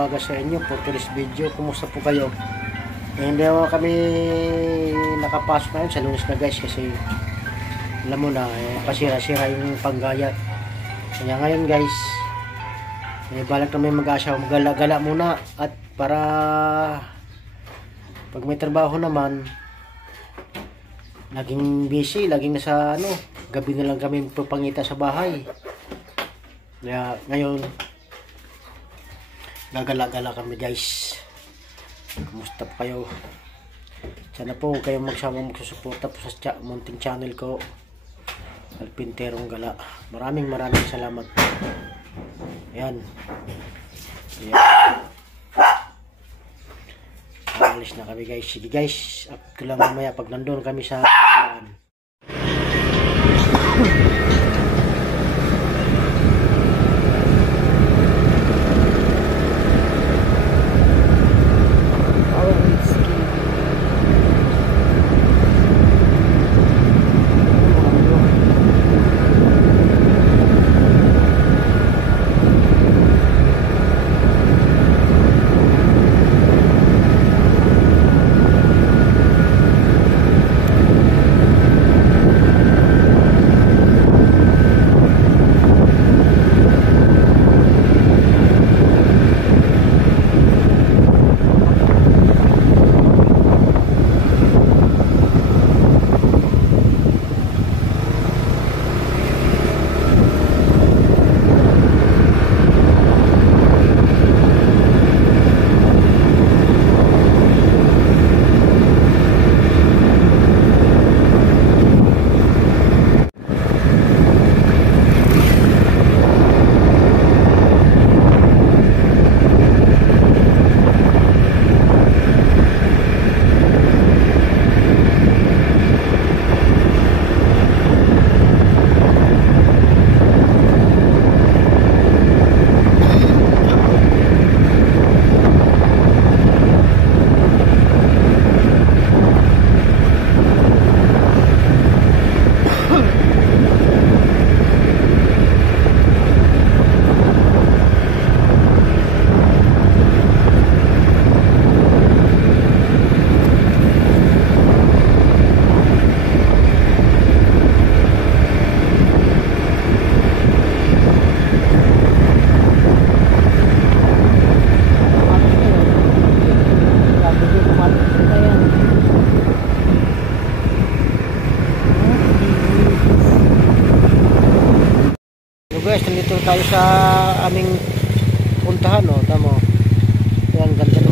umaga sa inyo for today's video. Kumusta po kayo? Hindi naman kami nakapasok ngayon sa Lunes na guys kasi alam mo na pasira-sira yung panggayat. Kaya ngayon guys balak kami mag-asawa, magala-gala muna at para pag may trabaho naman laging busy, laging nasa gabi na lang kami pupangita sa bahay. Kaya ngayon gagala-gala kami guys. Kumusta po kayo? Sana po huwag kayong magsawang magsusuporta po sa munting channel ko, Alpinterong Gala. Maraming salamat. Ayan. Alis na kami guys. Sige guys, up ko lang mamaya pag nandun kami sa guys, nandito tayo sa aming puntahan, tamo. Yan, ganda